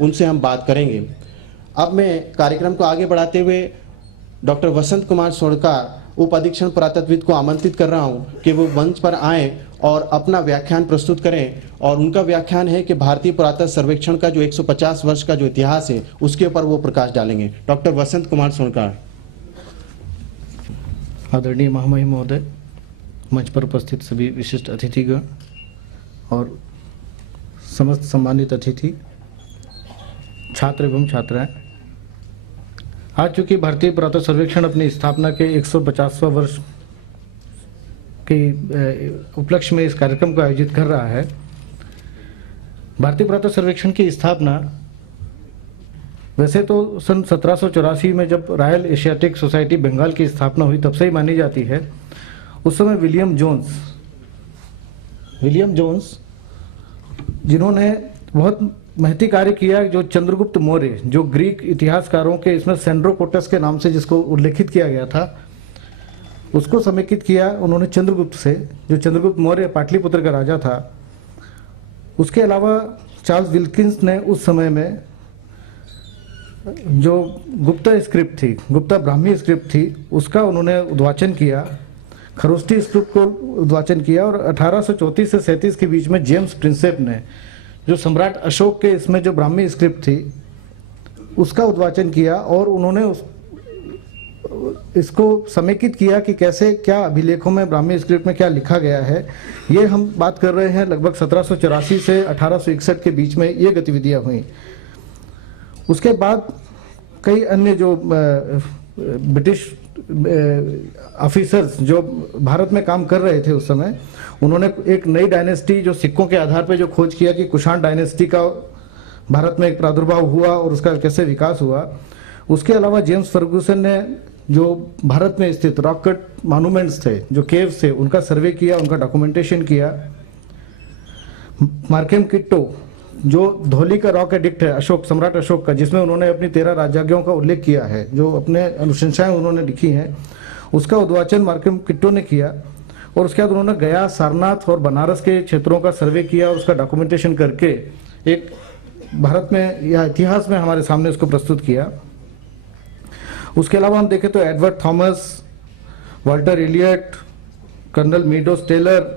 उनसे हम बात करेंगे। अब मैं कार्यक्रम को आगे बढ़ाते हुए डॉक्टर वसंत कुमार सोनकार उप अधीक्षण पुरातत्वविद को आमंत्रित कर रहा हूं कि वो मंच पर आएं और अपना व्याख्यान प्रस्तुत करें। और उनका व्याख्यान है कि भारतीय पुरातत्व सर्वेक्षण का जो 150 वर्ष का जो इतिहास है उसके ऊपर वो प्रकाश डालेंगे। डॉक्टर वसंत कुमार सोनकार। आदरणीय महामहिम महोदय, मंच पर उपस्थित सभी विशिष्ट अतिथिगण और समस्त सम्मानित अतिथि, छात्र एवं छात्राएं, आज चूंकि भारतीय पुरातत्व सर्वेक्षण अपनी स्थापना के 150वां वर्ष के उपलक्ष्य में इस कार्यक्रम को आयोजित कर रहा है। भारतीय पुरातत्व सर्वेक्षण की स्थापना वैसे तो सन 1784 में जब रॉयल एशियाटिक सोसाइटी बंगाल की स्थापना हुई तब से ही मानी जाती है। उस समय विलियम जोन्स जिन्होंने बहुत महती कार्य किया, जो चंद्रगुप्त मौर्य, जो ग्रीक इतिहासकारों के इसमें सेंड्रोकोटस के नाम से जिसको उल्लेखित किया गया था, उसको समेकित किया उन्होंने चंद्रगुप्त से, जो चंद्रगुप्त मौर्य पाटलिपुत्र का राजा था। उसके अलावा चार्ल्स विल्किंस ने उस समय में जो गुप्ता स्क्रिप्ट थी, गुप्ता ब्राह्मी स्क्रिप्ट थी, उसका उन्होंने उद्वाचन किया, खरोष्टी स्क्रिप्ट को उद्वाचन किया। और 1834 से 37 के बीच में जेम्स प्रिंसेप ने जो सम्राट अशोक के इसमें जो ब्राह्मी स्क्रिप्ट थी उसका उद्वाचन किया और उन्होंने इसको समेकित किया कि कैसे क्या अभिलेखों में ब्राह्मी स्क्रिप्ट में क्या लिखा गया है। ये हम बात कर रहे हैं लगभग 1784 से 1861 के बीच में ये गतिविधियां हुई। उसके बाद कई अन्य जो ब्रिटिश ऑफिसर्स जो भारत में काम कर रहे थे उस समय, उन्होंने एक नई डायनेस्टी जो सिक्कों के आधार पर जो खोज किया कि कुषाण डायनेस्टी का भारत में एक प्रादुर्भाव हुआ और उसका कैसे विकास हुआ। उसके अलावा जेम्स फर्गुसन ने जो भारत में स्थित रॉक कट मॉन्यूमेंट्स थे, जो केव्स थे, उनका सर्वे किया, उनका डॉक्यूमेंटेशन किया। मार्केम किट्टो जो धौली का रॉक एडिक्ट है अशोक, सम्राट अशोक का, जिसमें उन्होंने अपनी 13 राजाज्ञों का उल्लेख किया है, जो अपने अनुशंसाएं उन्होंने लिखी हैं, उसका उद्वाचन मार्केम किट्टो ने किया। और उसके बाद उन्होंने गया, सारनाथ और बनारस के क्षेत्रों का सर्वे किया और उसका डॉक्यूमेंटेशन करके एक भारत में या इतिहास में हमारे सामने उसको प्रस्तुत किया। उसके अलावा हम देखें तो Edward Thomas, Walter Elliot, colonel Meadows Taylor,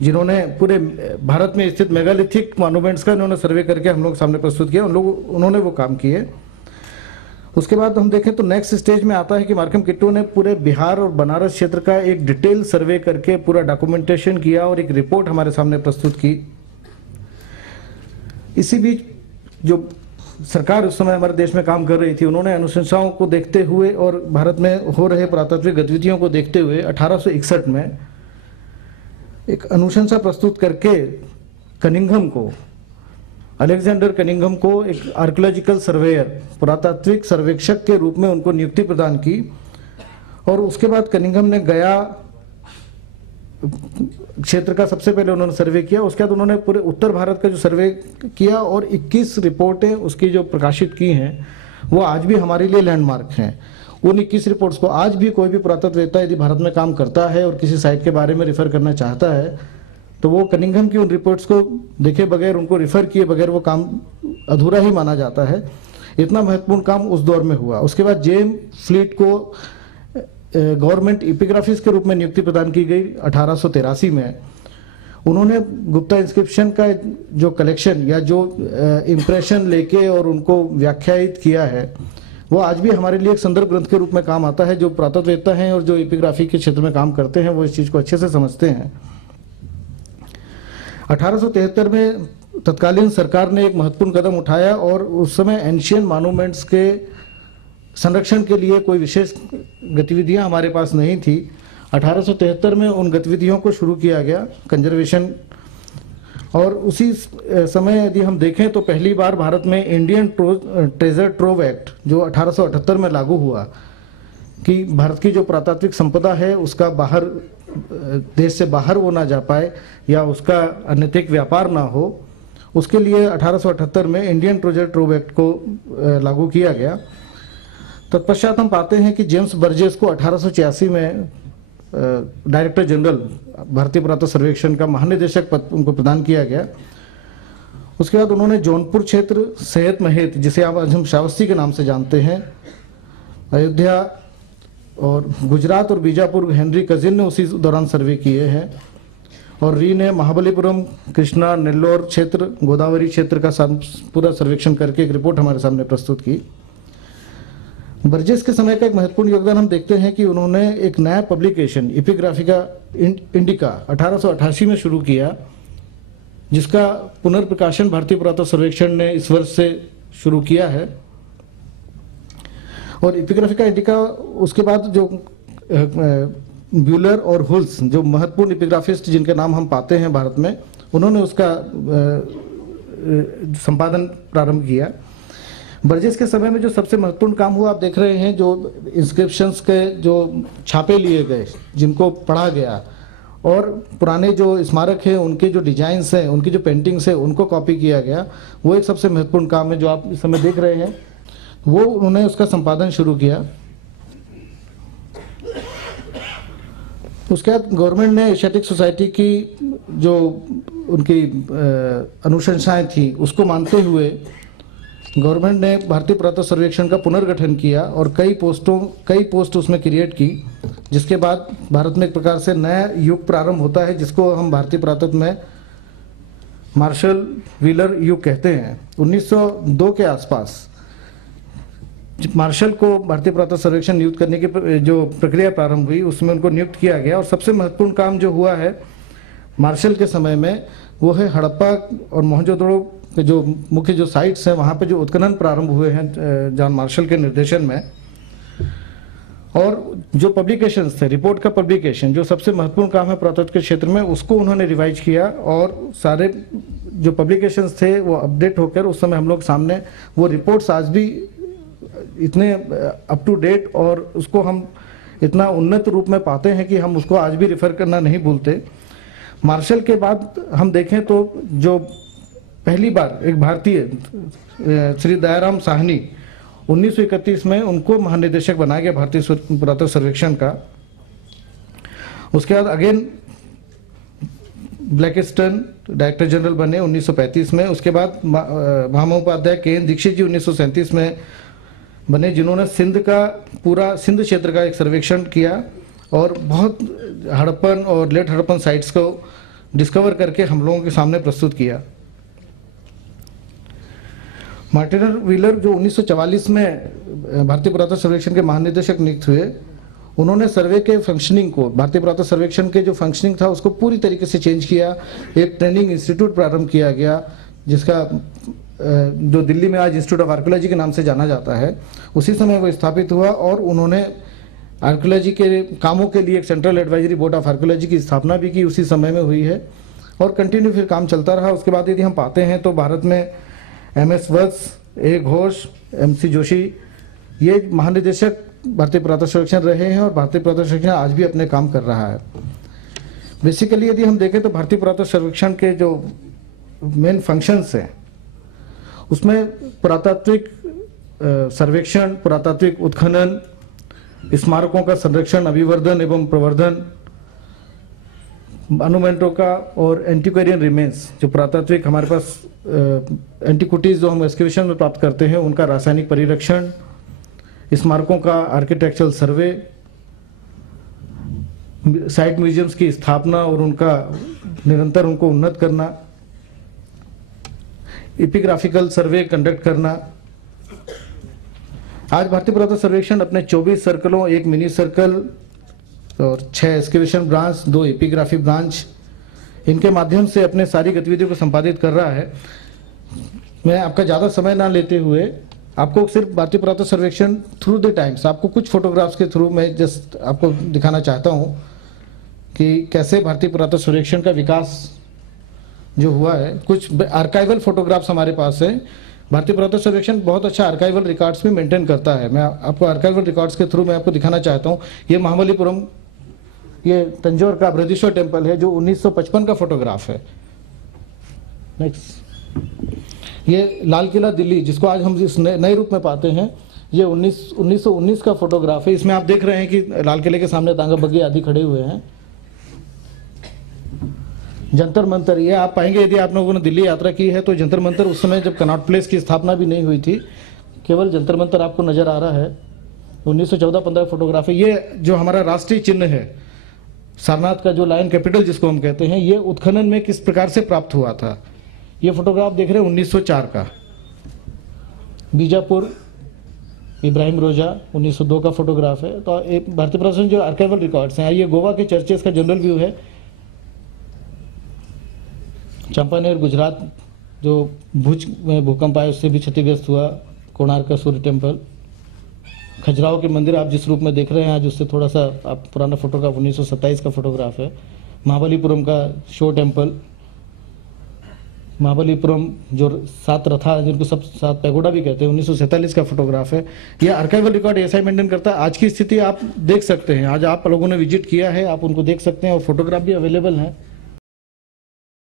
जिन्होंने पूरे भारत में स्थित मेगालिथिक मॉन्यूमेंट्स का इन्होंने सर्वे करके हम लोग सामने प्रस्तुत किया, उन्होंने वो काम किए। उसके बाद हम देखें तो नेक्स्ट स्टेज में आता है कि मार्केम किट्टो ने पूरे बिहार और बनारस क्षेत्र का एक डिटेल सर्वे करके पूरा डॉक्यूमेंटेशन किया और एक रिपोर्ट हमारे सामने प्रस्तुत की। इसी बीच जो सरकार उस समय हमारे देश में काम कर रही थी, उन्होंने अनुशंसाओं को देखते हुए और भारत में हो रहे पुरातात्विक गतिविधियों को देखते हुए 1861 में एक अनुशंसा प्रस्तुत करके कनिंघम को, अलेक्जेंडर कनिंघम को एक आर्कियोलॉजिकल सर्वेयर, पुरातात्विक सर्वेक्षक के रूप में उनको नियुक्ति प्रदान की। और उसके बाद कनिंघम ने गया क्षेत्र का सबसे पहले उन्होंने सर्वे किया। उसके बाद उन्होंने पूरे उत्तर भारत का जो सर्वे किया और 21 रिपोर्टें उसकी जो प्रकाशित की हैं वो आज भी हमारे लिए लैंडमार्क हैं। उन 21 रिपोर्ट्स को आज भी कोई भी पुरातत्ववेत्ता यदि भारत में काम करता है और किसी साइट के बारे में रिफर करना चाहता है तो वो कनिंघम की उन रिपोर्ट्स को देखे बगैर, उनको रिफर किए बगैर वो काम अधूरा ही माना जाता है। इतना महत्वपूर्ण काम उस दौर में हुआ। उसके बाद जेम फ्लीट को गवर्नमेंट एपिग्राफिस्ट के रूप में नियुक्ति प्रदान की गई 1883 में। उन्होंने गुप्ता इंस्क्रिप्शन का जो कलेक्शन या जो इम्प्रेशन लेके और उनको व्याख्यायित किया है वो आज भी हमारे लिए एक संदर्भ ग्रंथ के रूप में काम आता है। जो पुरातत्ववेत्ता हैं और जो एपिग्राफी के क्षेत्र में काम करते हैं वो इस चीज़ को अच्छे से समझते हैं। 1873 में तत्कालीन सरकार ने एक महत्वपूर्ण कदम उठाया और उस समय एंशियंट मॉन्यूमेंट्स के संरक्षण के लिए कोई विशेष गतिविधियां हमारे पास नहीं थी। 1873 में उन गतिविधियों को शुरू किया गया, कंजर्वेशन। और उसी समय यदि हम देखें तो पहली बार भारत में इंडियन ट्रेजर ट्रोव एक्ट जो 1878 में लागू हुआ कि भारत की जो पुरातात्विक संपदा है उसका बाहर, देश से बाहर वो ना जा पाए या उसका अनैतिक व्यापार ना हो, उसके लिए 1878 में इंडियन ट्रेजर ट्रोव एक्ट को लागू किया गया। तत्पश्चात हम पाते हैं कि जेम्स बर्जेस को 1886 में डायरेक्टर जनरल भारतीय पुरातत्व सर्वेक्षण का महानिदेशक पद उनको प्रदान किया गया। उसके बाद उन्होंने जौनपुर क्षेत्र, सेहत महेत जिसे आप आज हम श्रावस्ती के नाम से जानते हैं, अयोध्या और गुजरात और बीजापुर हेनरी कजिन ने उसी दौरान सर्वे किए हैं। और री ने महाबलीपुरम, कृष्णा, नेल्लोर क्षेत्र, गोदावरी क्षेत्र का पूरा सर्वेक्षण करके एक रिपोर्ट हमारे सामने प्रस्तुत की। बर्जेस के समय का एक महत्वपूर्ण योगदान हम देखते हैं कि उन्होंने एक नया पब्लिकेशन एपिग्राफिका इंडिका 1888 में शुरू किया, जिसका पुनर्प्रकाशन भारतीय पुरातत्व सर्वेक्षण ने इस वर्ष से शुरू किया है। और एपिग्राफिका इंडिका उसके बाद जो ब्यूलर और हुल्स, जो महत्वपूर्ण एपिग्राफिस्ट जिनके नाम हम पाते हैं भारत में, उन्होंने उसका संपादन प्रारंभ किया। बर्जेस के समय में जो सबसे महत्वपूर्ण काम हुआ, आप देख रहे हैं, जो इंस्क्रिप्शंस के जो छापे लिए गए, जिनको पढ़ा गया, और पुराने जो स्मारक हैं उनके जो डिजाइन्स हैं, उनकी जो पेंटिंग्स हैं, उनको कॉपी किया गया, वो एक सबसे महत्वपूर्ण काम है जो आप इस समय देख रहे हैं। वो उन्होंने उसका संपादन शुरू किया। उसके बाद गवर्नमेंट ने एशियाटिक सोसाइटी की जो उनकी अनुशंसाएं थी उसको मानते हुए गवर्नमेंट ने भारतीय पुरातत्व सर्वेक्षण का पुनर्गठन किया और कई पोस्ट उसमें क्रिएट की, जिसके बाद भारत में एक प्रकार से नया युग प्रारंभ होता है, जिसको हम भारतीय पुरातत्व में मार्शल व्हीलर युग कहते हैं। 1902 के आसपास मार्शल को भारतीय पुरातत्व सर्वेक्षण नियुक्त करने की जो प्रक्रिया प्रारंभ हुई, उसमें उनको नियुक्त किया गया। और सबसे महत्वपूर्ण काम जो हुआ है मार्शल के समय में, वो है हड़प्पा और मोहनजोदड़ो के जो मुख्य जो साइट्स हैं, वहाँ पे जो उत्खनन प्रारंभ हुए हैं जॉन मार्शल के निर्देशन में। और जो पब्लिकेशंस थे, रिपोर्ट का पब्लिकेशन, जो सबसे महत्वपूर्ण काम है पुरातत्व के क्षेत्र में, उसको उन्होंने रिवाइज किया और सारे जो पब्लिकेशंस थे वो अपडेट होकर उस समय हम लोग सामने वो रिपोर्ट्स आज भी इतने अप टू डेट और उसको हम इतना उन्नत रूप में पाते हैं कि हम उसको आज भी रेफर करना नहीं भूलते। मार्शल के बाद हम देखें तो जो पहली बार एक भारतीय श्री दयाराम साहनी 1931 में उनको महानिदेशक बनाया गया भारतीय पुरातत्व सर्वेक्षण का। उसके बाद अगेन ब्लैकस्टन डायरेक्टर जनरल बने 1935 में। उसके बाद महामहोपाध्याय के.एन. दीक्षित जी 1937 में बने, जिन्होंने पूरा सिंध क्षेत्र का एक सर्वेक्षण किया और बहुत हड़प्पन और लेट हड़प्पन साइट्स को डिस्कवर करके हम लोगों के सामने प्रस्तुत किया। मार्टिन व्हीलर जो 1944 में भारतीय पुरातत्व सर्वेक्षण के महानिदेशक नियुक्त हुए, उन्होंने सर्वे के फंक्शनिंग को, भारतीय पुरातत्व सर्वेक्षण के जो फंक्शनिंग था उसको पूरी तरीके से चेंज किया। एक ट्रेनिंग इंस्टीट्यूट प्रारंभ किया गया, जिसका जो दिल्ली में आज इंस्टीट्यूट ऑफ आर्कियोलॉजी के नाम से जाना जाता है, उसी समय वो स्थापित हुआ। और उन्होंने आर्कियोलॉजी के कामों के लिए एक central advisory board of archaeology की स्थापना भी की, उसी समय में हुई है और कंटिन्यू फिर काम चलता रहा। उसके बाद यदि हम पाते हैं तो भारत में एम.एस. वत्स, ए. घोष, एम.सी. जोशी, ये महानिदेशक भारतीय पुरातत्व सर्वेक्षण रहे हैं और भारतीय पुरातत्व सर्वेक्षण आज भी अपने काम कर रहा है। बेसिकली यदि हम देखें तो भारतीय पुरातत्व सर्वेक्षण के जो मेन फंक्शंस हैं उसमें पुरातात्विक सर्वेक्षण, पुरातात्विक उत्खनन, स्मारकों का संरक्षण, अभिवर्धन एवं प्रवर्धन, मॉन्यूमेंटों का और एंटिक्वेरियन रिमेन्स, जो पुरातात्विक हमारे पास एंटिक्विटीज जो हम एक्सकेवेशन में प्राप्त करते हैं, उनका रासायनिक परिरक्षण, स्मारकों का आर्किटेक्चरल सर्वे, साइट म्यूजियम्स की स्थापना और उनका निरंतर उनको उन्नत करना, एपिग्राफिकल सर्वे कंडक्ट करना। आज भारतीय पुरातत्व सर्वेक्षण अपने 24 सर्कलों, एक मिनी सर्कल और 6 एक्सकेवेशन ब्रांच, 2 एपिग्राफी ब्रांच, इनके माध्यम से अपने सारी गतिविधियों को संपादित कर रहा है। मैं आपका ज़्यादा समय ना लेते हुए आपको सिर्फ भारतीय पुरातत्व सर्वेक्षण थ्रू द टाइम्स, आपको कुछ फोटोग्राफ्स के थ्रू मैं जस्ट आपको दिखाना चाहता हूँ कि कैसे भारतीय पुरातत्व सर्वेक्षण का विकास जो हुआ है। कुछ आर्काइवल फोटोग्राफ्स हमारे पास है। भारतीय पुरातत्व सर्वेक्षण बहुत अच्छा आर्काइवल रिकॉर्ड्स भी मेंटेन करता है। मैं आपको आर्काइवल रिकॉर्ड्स के थ्रू मैं आपको दिखाना चाहता हूँ। ये महाबलीपुरम, ये तंजौर का बृहदीश्वर टेम्पल है जो 1955 का फोटोग्राफ है। नेक्स्ट, ये लाल किला दिल्ली, जिसको आज हम इस नए रूप में पाते हैं, ये 1919 का फोटोग्राफ है। इसमें आप देख रहे हैं कि लाल किले के सामने तांगा बग्घी आदि खड़े हुए हैं। जंतर मंतर, ये आप पाएंगे यदि आप लोगों ने दिल्ली यात्रा की है तो जंतर मंतर उस समय जब कनॉट प्लेस की स्थापना भी नहीं हुई थी, केवल जंतर मंतर आपको नजर आ रहा है। 1914-15 फोटोग्राफ है। ये जो हमारा राष्ट्रीय चिन्ह है सारनाथ का, जो लायन कैपिटल जिसको हम कहते हैं, ये उत्खनन में किस प्रकार से प्राप्त हुआ था। ये फोटोग्राफ देख रहे हैं 1904 का, बीजापुर इब्राहिम रोजा 1902 का फोटोग्राफ है। तो एक भारतीय प्रशासन जो आर्काइवल रिकॉर्ड्स हैं, ये गोवा के चर्चेस का जनरल व्यू है। चंपानेर गुजरात जो भुज में भूकंप आया उससे भी क्षतिग्रस्त हुआ। कोणार्क का सूर्य टेम्पल, खजुराहो के मंदिर आप जिस रूप में देख रहे हैं आज, उससे थोड़ा सा आप पुराना फोटोग्राफ 1927 का फोटोग्राफ है। महाबलीपुरम का शो टेम्पल, महाबलीपुरम जो 7 रथा जिनको सब 7 पैगोडा भी कहते हैं, 1947 का फोटोग्राफ है। यह आर्काइवल रिकॉर्ड ऐसा ही मेंटेन करता है। आज की स्थिति आप देख सकते हैं, आज आप लोगों ने विजिट किया है, आप उनको देख सकते हैं और फोटोग्राफ भी अवेलेबल हैं।